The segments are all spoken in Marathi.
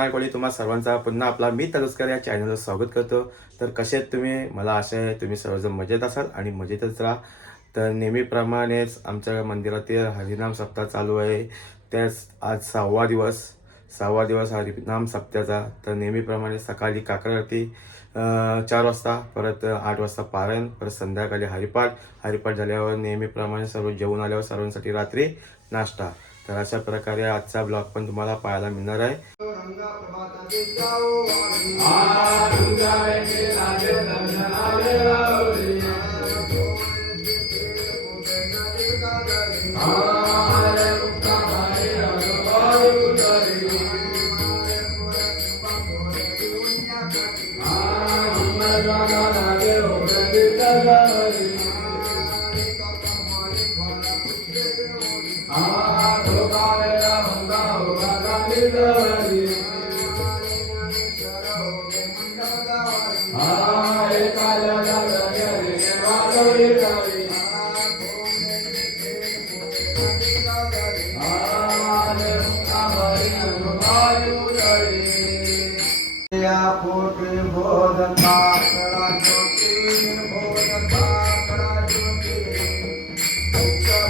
नमस्कार तुम्हा सर्वांचा पुन्हा आपला मी तलस्कर या चॅनलवर स्वागत करतो. तर कसे आहेत तुम्ही? मला आशा आहे तुम्ही सर्वजण मजेत असाल आणि मजेतच राहा. तर नेहमीप्रमाणेच आमच्या मंदिरातील हरिनाम सप्ताह चालू आहे. त्याच आज सहावा दिवस. सहावा दिवस हरिनाम सप्त्याचा. तर नेहमीप्रमाणे सकाळी काकड आरती चार वाजता परत आठ वाजता पारायण परत संध्याकाळी हरिपाठ. हरिपाठ झाल्यावर नेहमीप्रमाणे सर्व जेवून आल्यावर सर्वांसाठी रात्री नाश्ता. तर अशा प्रकारे आजचा ब्लॉग पण तुम्हाला पाहायला मिळणार आहे. गंगा या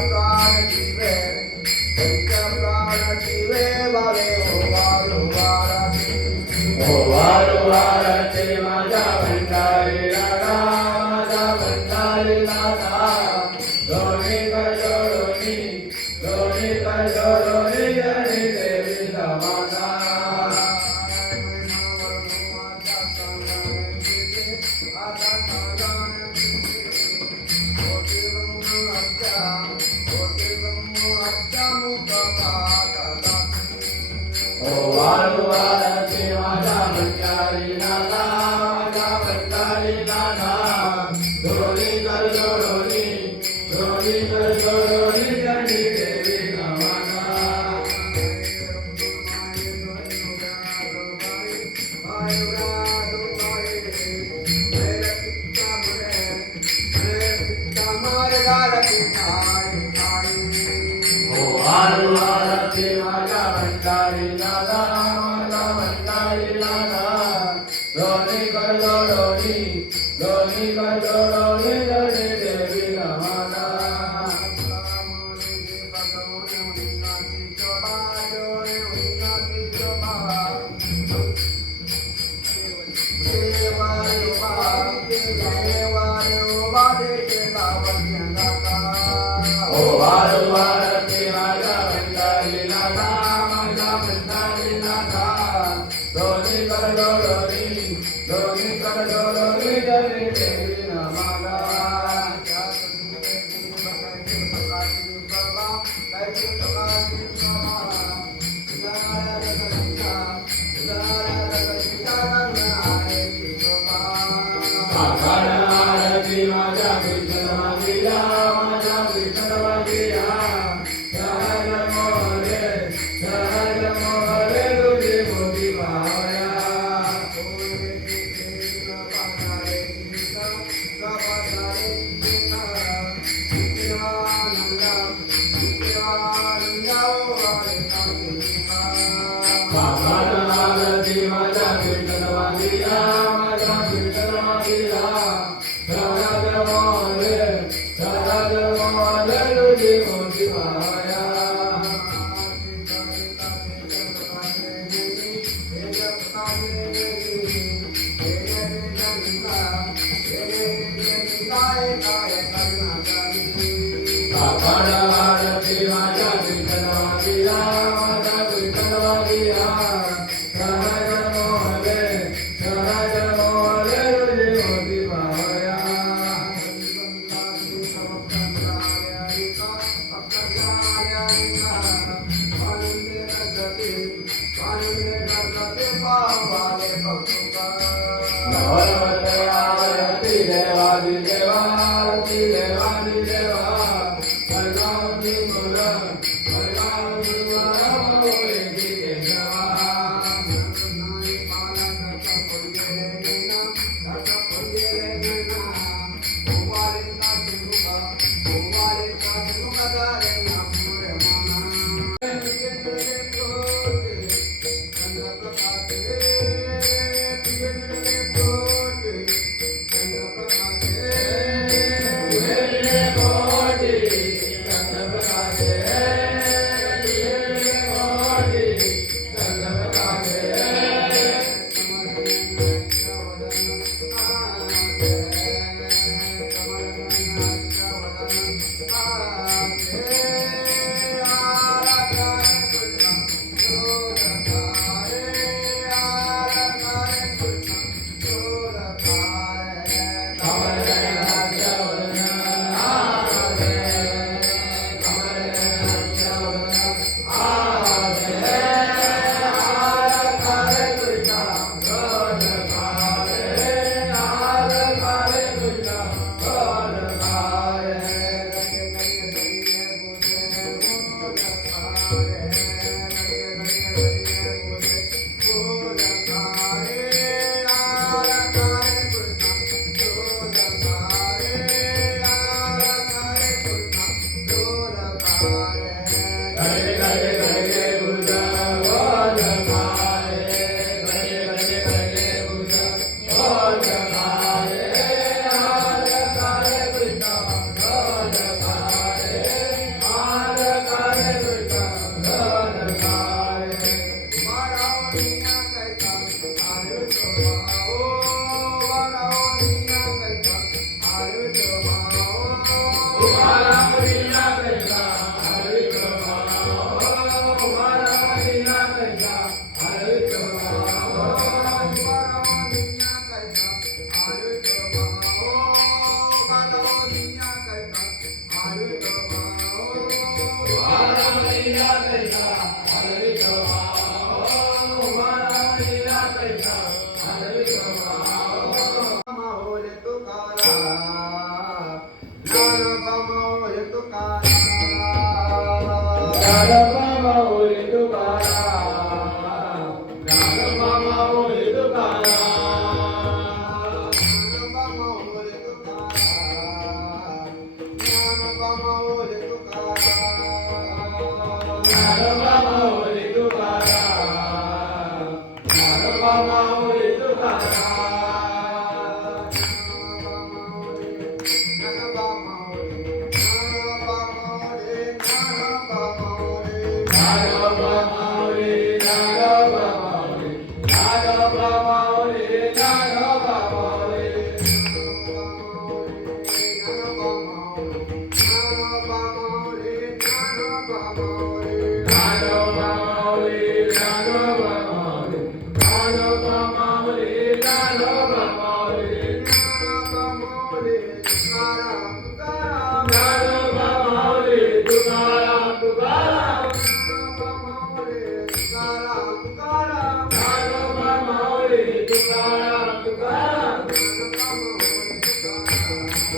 Bye. my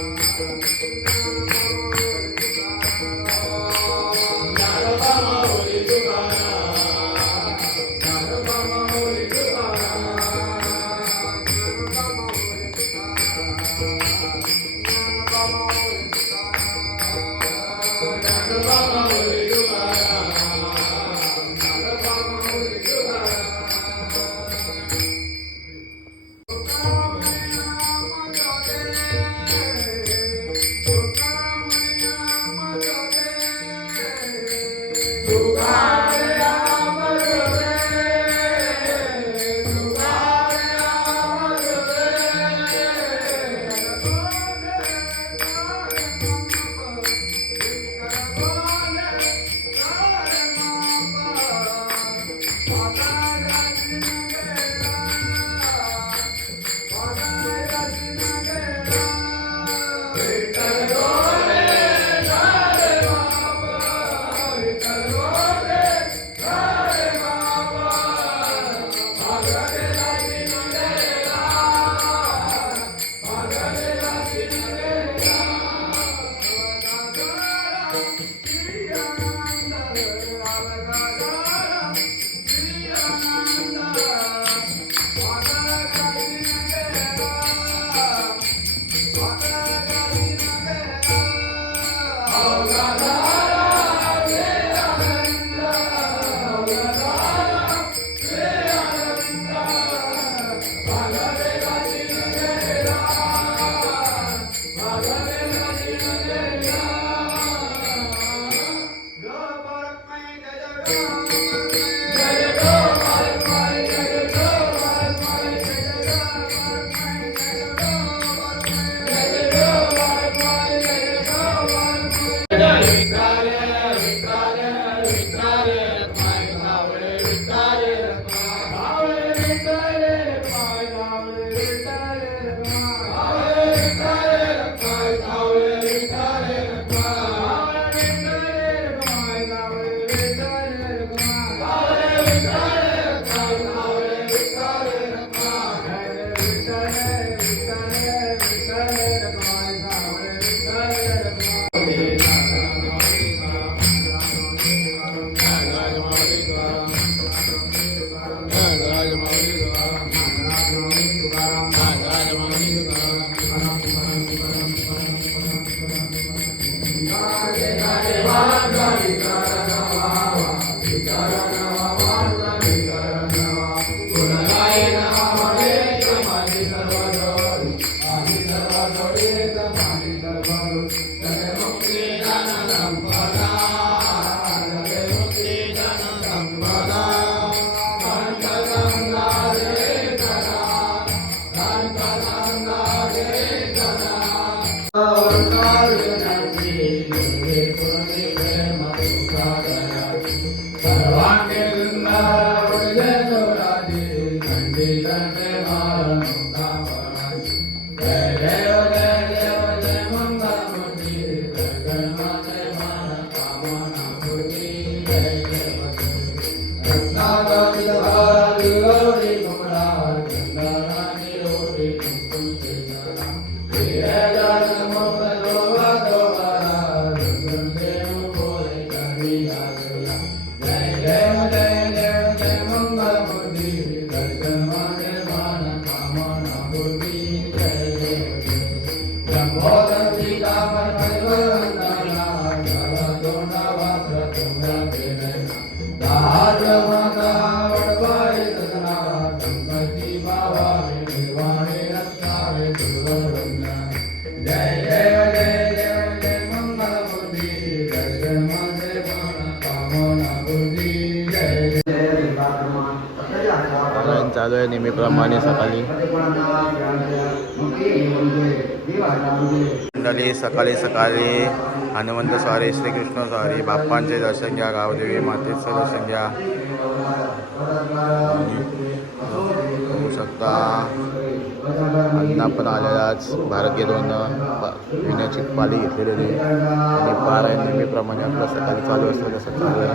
Thank you. Okay. चालू आहे नेहमीप्रमाणे सकाळी. मंडळी सकाळी सकाळी हनुमंत स्वारी श्रीकृष्ण स्वारी बाप्पांचे दर्शन घ्या गावदेवी मातेचं दर्शन घ्या. होऊ शकता. अण्णा पण आलेलाच भारतीय दोन विण्याची पाली घेतलेली होती. आणि पारायण नेहमीप्रमाणे आपलं सकाळी चालू असतं तसं चालू आहे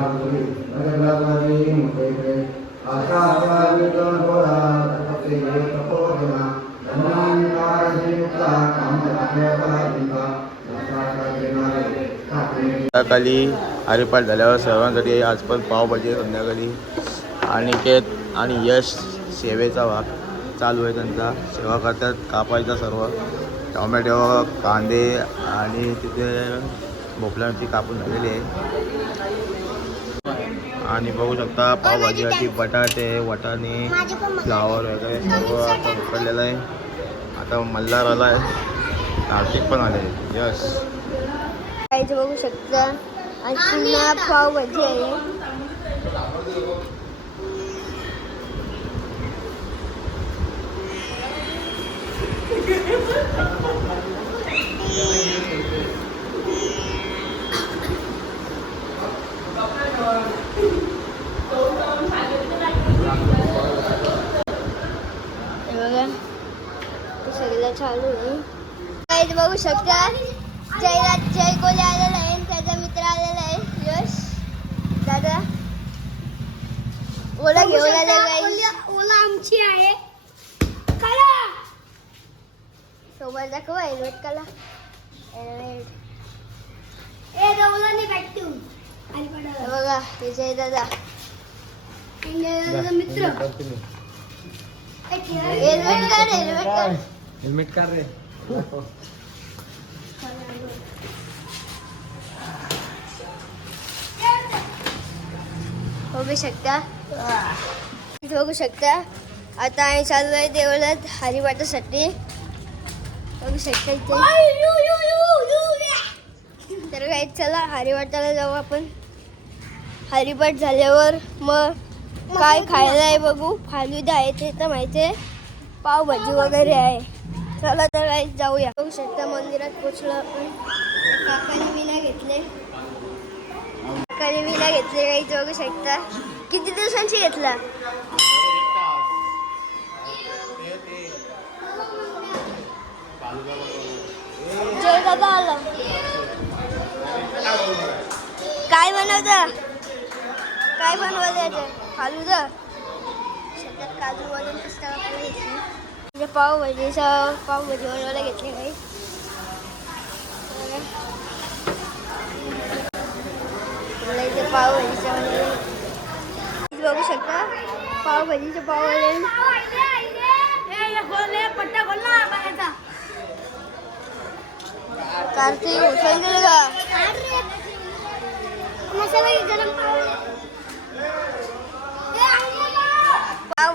संध्याकाळी हरिपाठ झाल्यावर सर्वांसाठी आज पण पावभाजी आहे संध्याकाळी अनिकेत आणि यश सेवेचा भाग चालू आहे त्यांचा. सेवा करतात कापायचा सर्व. टोमॅटो कांदे आणि तिथे भोपळ्यांची कापून झालेली आहे. आणि बघू शकता पावभाजीसाठी बटाटे वटाणे फ्लावर वगैरे सर्व आपण उकडलेलं आहे. आता मल्हार आला आहे कार्तिक पण आले. काहीच बघू शकता आणि पुन्हा पावभाजी आहे. सगळं चालू आहे. काहीच बघू शकता? जयराज जय कोले आलेला आहे त्याचा मित्र आलेला आहे यश. दादा? ओला घेऊन आले ओला आमची आहे. कला सोबत दाखवा हेल्मेट कला. हेल्मेट ए ओलाने बॅग ठेवून. बघा हे जय दादा. मित्र. हेल्मेट काढ हेल्मेट काढ. हेल्मेट काढ रे बघू शकता. इथे बघू शकता. आता आम्ही चालू आहे देवळात हरिपाठासाठी बघू शकता इथे. तर काही चला हरिपाठाला जाऊ आपण. हरिपाठ झाल्यावर मग काय खायला आहे बघू. फालुदा आहे ते तर माहिती आहे. पावभाजी वगैरे आहे. चला तर काही जाऊया. बघू शकता मंदिरात पोचलो आपण. काकाने विना घेतले. काकाने विना घेतले काही बघू शकता. किती दिवसांची घेतला? जय दादा आला. काय बनवता? काय बनवलं याच्यात फालुदा शेतात काजू वगैरे पिस्ता म्हणजे घेतली म्हणजे पावभाजीचा पावभाजी बनवायला घेतली काही बघा. मला इथे पावभाजीचं म्हणजे बघू शकता. पावभाजीचं पाव कार्तिक उचलून गेलं का मसाला गरम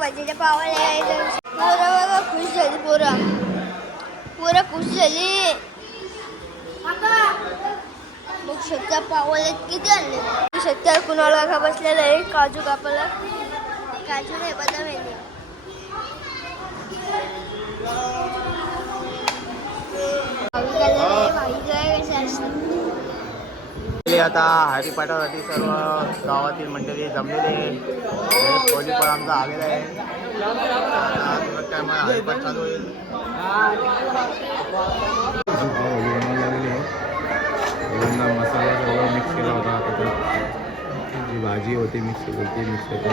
पावभाजीच्या पावाला पोरं बघा खुश झाली पोरं. पोरं खुश झाली. बघू शकता पावाला किती आणले? शकता कुणाल काका बसलेला आहे? काजू कापाला काजू नाही बदाम आहे आता. हॅपी पाठासाठी सर्व गावातील मंडळी जमलेले होली पण आमचा आलेला आहे. त्यामुळे हॅपीपाठ चालू होईल. मसाला सगळा मिक्स केला होता जी भाजी होती मिक्स होती मिक्स होती.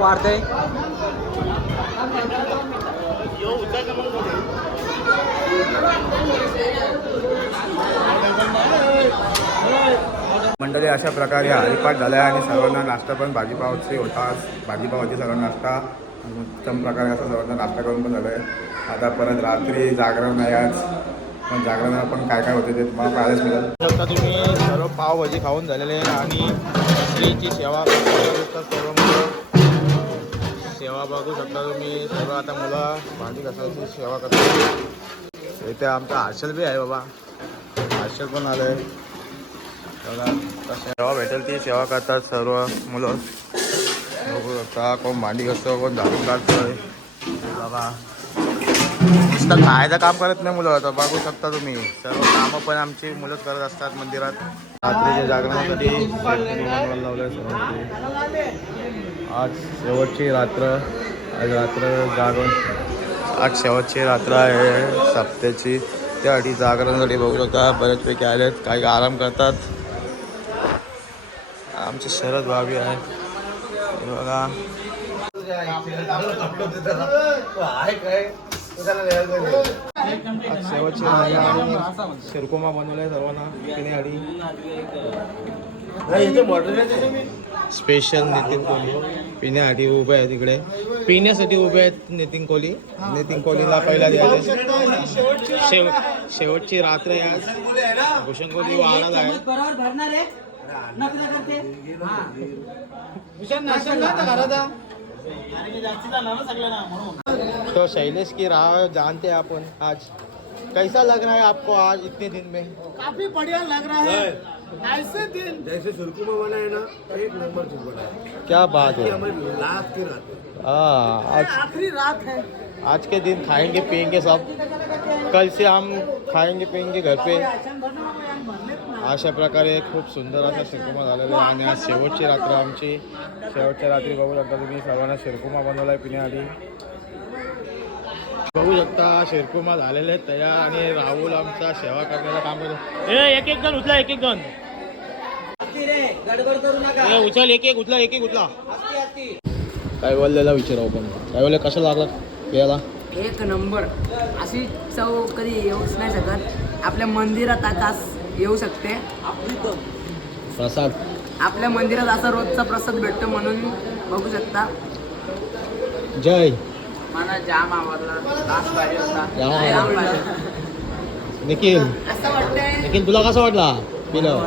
वाढतंय. मंडळी अशा प्रकारे हरिपाठ झाला आणि सर्वांना नाश्ता पण भाजीपावची होता. भाजीपाव होती सर्वांना नाश्ता. उत्तम प्रकारे असं सर्वांना नाश्ता करून पण झालं आहे आता परत रात्री जागरण आहे आज. पण जागरणाला पण काय काय होते ते तुम्हाला पाहायलाच मिळेल. आता तुम्ही सर्व पावभाजी खाऊन झालेले आहे आणि श्रीची सेवा सर्व सेवा बघू शकता तुम्ही. सर्व आता मुलं भाजी घासायची सेवा करतात. इथे आमचा हर्षल बी आहे बाबा. हर्षल पण आलं. आहे बघा सेवा भेटेल ती सेवा करतात सर्व मुलं. बघू शकता कोण भांडी घासतो कोण झाडून काढतोय. बाबा. नुसतं खायचं काम करत नाही मुलं आता बघू शकता तुम्ही. सर्व कामं पण आमची मुलंच करत असतात मंदिरात. रात्रीच्या जागरणासाठी. बनवायला लावलंय आज शेवटची रात्र आज रात्र जागरण. आज शेवटची रात्र आहे सप्त्याची त्यासाठी जागरणासाठी बघू शकता बऱ्याचपैकी आलेत काही आराम करतात. आमचे शरद भावी आहे. बघा. आज शेवटची रात्र आणि शिरकुमा बनवलाय सर्वांना पिण्यासाठी. स्पेशल नितीन कोहली. पिण्यासाठी उभे आहे तिकडे पिण्यासाठी उभे आहेत नितीन कोहली. नितीन कोहलीला पहिला द्यायला शेव शेवटची रात्र आहे आज. भूषण कोहली वाहणार आहे. बरोबर भरणार आहे नकला करते तो शैलेश की राह जानते हैं अपन आज। कैसा लग रहा है आपको आज इतने दिन में? काफी बढ़िया लग रहा है। ऐसे दिन। जैसे सुरकुमा बना है ना एक नंबर है। क्या बात है। हमारी लास्ट की रात है। हाँ आज आखिरी रात है। आज के दिन खाएँगे पियेंगे सब। कल से हम खाएँगे पियेंगे घर पे। अशा प्रकारे खूप सुंदर असा शिरकुमा झालेला आहे. आणि आज शेवटची रात्र आमची. शेवटच्या रात्री बघू शकता तुम्ही सर्वांना शिरकुमा बनवलाय पिण्याआधी. बघू शकता शिरकुमा झालेले आहेत तयार आणि राहुल आमचा सेवा करण्याचं काम करतो ए एक एक जण उचला एक एक जण. गडबड करू नका. ए, उचल एक एक उचला एक एक उचला. काय बोललेला विचारावं पण. काय बोलले कसं लागला? प्यायला एक नंबर. अशी चव कधी येऊच नाही शकत. आपल्या मंदिरात आकाश येऊ शकते. प्रसाद. आपल्या मंदिरात असा रोजचा प्रसाद भेटतो म्हणून बघू शकता. जय. मला जाम आवडला. निखिल. असं वाटतंय. निखिल तुला कसं वाटला? पिलं.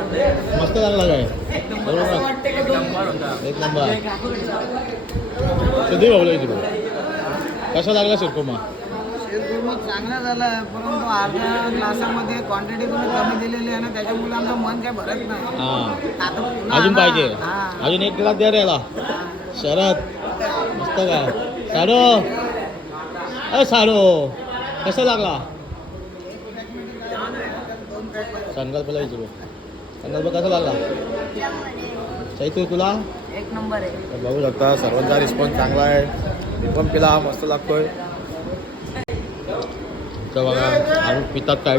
मस्त लागला काय? बरोबर. एक नंबर सुधीर भाऊ तुला कसा लागला शिरकुमा? शेरकुर्मा चांगला झाला परंतु अर्ध्या ग्लासामध्ये क्वांटिटी पण कमी दिलेली आहे ना त्याच्यामुळे आमचं मन काय भरत नाही. हा. अजून. पाहिजे. अजून एक ग्लास द्या रे याला. शरद. मस्त काय साडो. अ साडो कसा लागला? संकल्पला विचारू संकल्प कसा लागला? चैतू तुला? एक नंबर आहे. बघू शकता सर्वांचा रिस्पॉन्स चांगला आहे. पण पिला मस्त लागतोय. तर बघा आम्ही पितात काय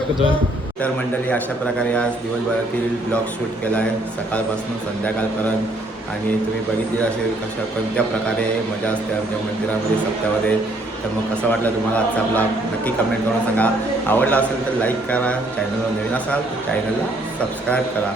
तर मंडळी अशा प्रकारे आज दिवसभरातील ब्लॉग शूट केला आहे. सकाळपासून संध्याकाळपर्यंत आणि तुम्ही बघितली असेल कशा कोणत्या प्रकारे मजा असते आमच्या मंदिरामध्ये सप्त्यामध्ये तर मग कसं वाटलं तुम्हाला आजचा आपला? नक्की कमेंट करून सांगा. आवडला असेल तर लाईक करा. चॅनलवर नवीन असाल तर चॅनलला सबस्क्राईब करा.